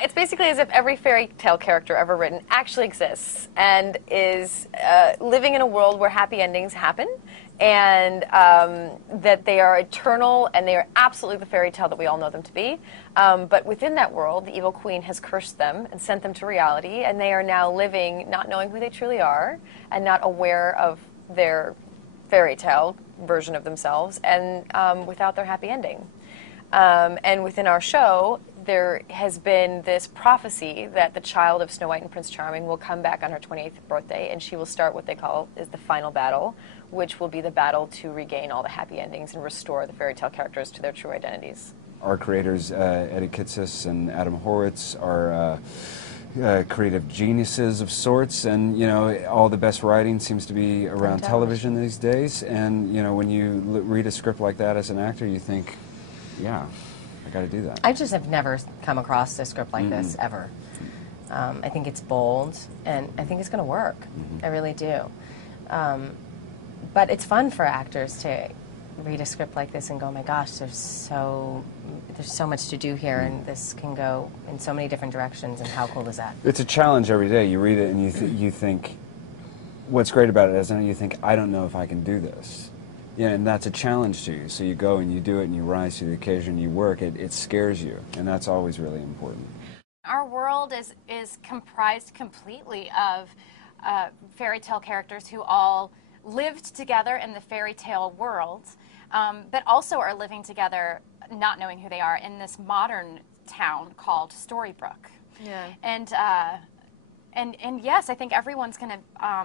It's basically as if every fairy tale character ever written actually exists and is living in a world where happy endings happen, and that they are eternal and they are absolutely the fairy tale that we all know them to be. But within that world, the evil queen has cursed them and sent them to reality, and they are now living not knowing who they truly are and not aware of their fairy tale version of themselves, and without their happy ending. And within our show, there has been this prophecy that the child of Snow White and Prince Charming will come back on her 28th birthday, and she will start what they call is the final battle, which will be the battle to regain all the happy endings and restore the fairy tale characters to their true identities. Our creators, Eddie Kitsis and Adam Horowitz, are creative geniuses of sorts, and you know, all the best writing seems to be around television these days. And you know, when you read a script like that as an actor, you think, yeah, I got to do that. I just have never come across a script like this ever. I think it's bold, and I think it's going to work. I really do. But it's fun for actors to read a script like this and go, oh my gosh, there's so much to do here, and this can go in so many different directions, and how cool is that? It's a challenge every day. You read it and you think, what's great about it is you think, I don't know if I can do this. Yeah, and that's a challenge to you. So you go and you do it and you rise to the occasion, you work, it scares you, and that's always really important. Our world is comprised completely of fairy tale characters who all lived together in the fairy tale world, but also are living together not knowing who they are in this modern town called Storybrooke. Yeah. And yes, I think everyone's going to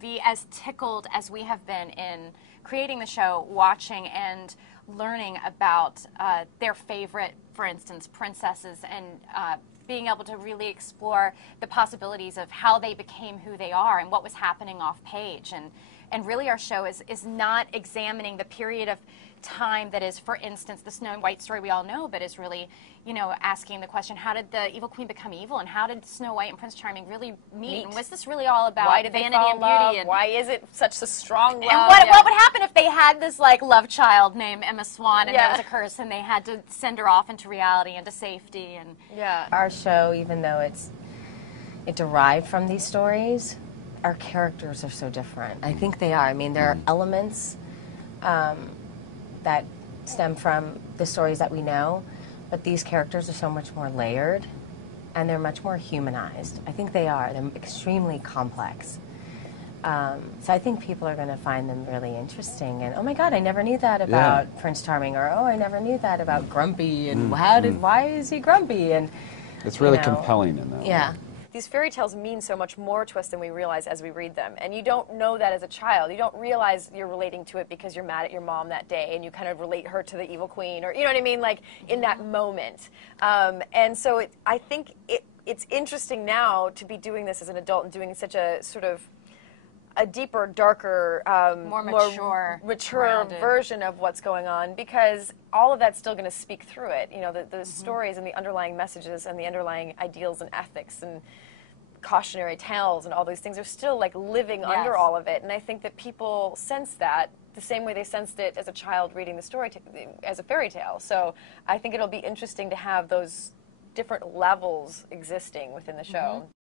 be as tickled as we have been in creating the show, watching and learning about their favorite, for instance, princesses, and being able to really explore the possibilities of how they became who they are and what was happening off page. And really our show is not examining the period of time that is, for instance, the Snow White story we all know, but is really, you know, asking the question, how did the evil queen become evil, and how did Snow White and Prince Charming really meet? And was this really all about why did vanity they fall and in love? beauty? And why is it such a strong love? And what would happen if they had this like love child named Emma Swan, and there was a curse, and they had to send her off into reality and to safety? And our show, even though it derived from these stories, our characters are so different. I think they are. I mean, there are elements that stem from the stories that we know, but these characters are so much more layered, and they're much more humanized. I think they are. They're extremely complex. So I think people are going to find them really interesting. And, oh my God, I never knew that about Prince Charming, or, oh, I never knew that about Grumpy, and why is he grumpy? And it's really compelling in that way. These fairy tales mean so much more to us than we realize as we read them. And you don't know that as a child. You don't realize you're relating to it because you're mad at your mom that day and you kind of relate her to the evil queen, or, you know what I mean, like in that moment. And so I think it's interesting now to be doing this as an adult and doing such a sort of a deeper, darker, more mature version of what's going on, because all of that's still going to speak through it. You know, the stories and the underlying messages and the underlying ideals and ethics and cautionary tales and all these things are still like living under all of it. And I think that people sense that the same way they sensed it as a child reading the story as a fairy tale. So I think it'll be interesting to have those different levels existing within the show.